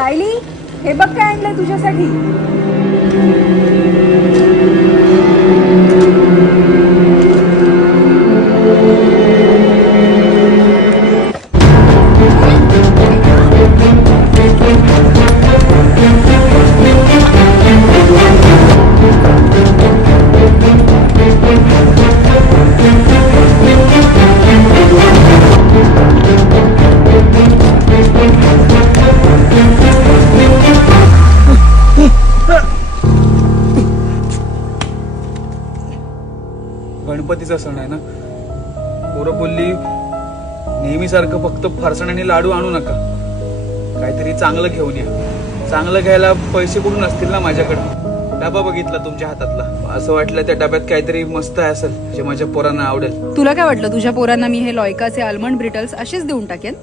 सायली, हे बघ काय आणलंय तुझ्यासाठी. गणपतीचा सण आहे ना. पोरं बोलली नेहमीसारखं फक्त फरसाण आणि लाडू आणू नका, काहीतरी चांगलं घेऊन या. चांगलं घ्यायला पैसे कुठून असतील ना माझ्याकडे. डबा बघितला तुमच्या हातातला, असं वाटलं त्या डब्यात काहीतरी मस्त असेल जे माझ्या पोरांना आवडेल. तुला काय वाटलं तुझ्या पोरांना मी हे लॉयकाचे आल्मंड ब्रिटल्स असेच देऊन टाकेन?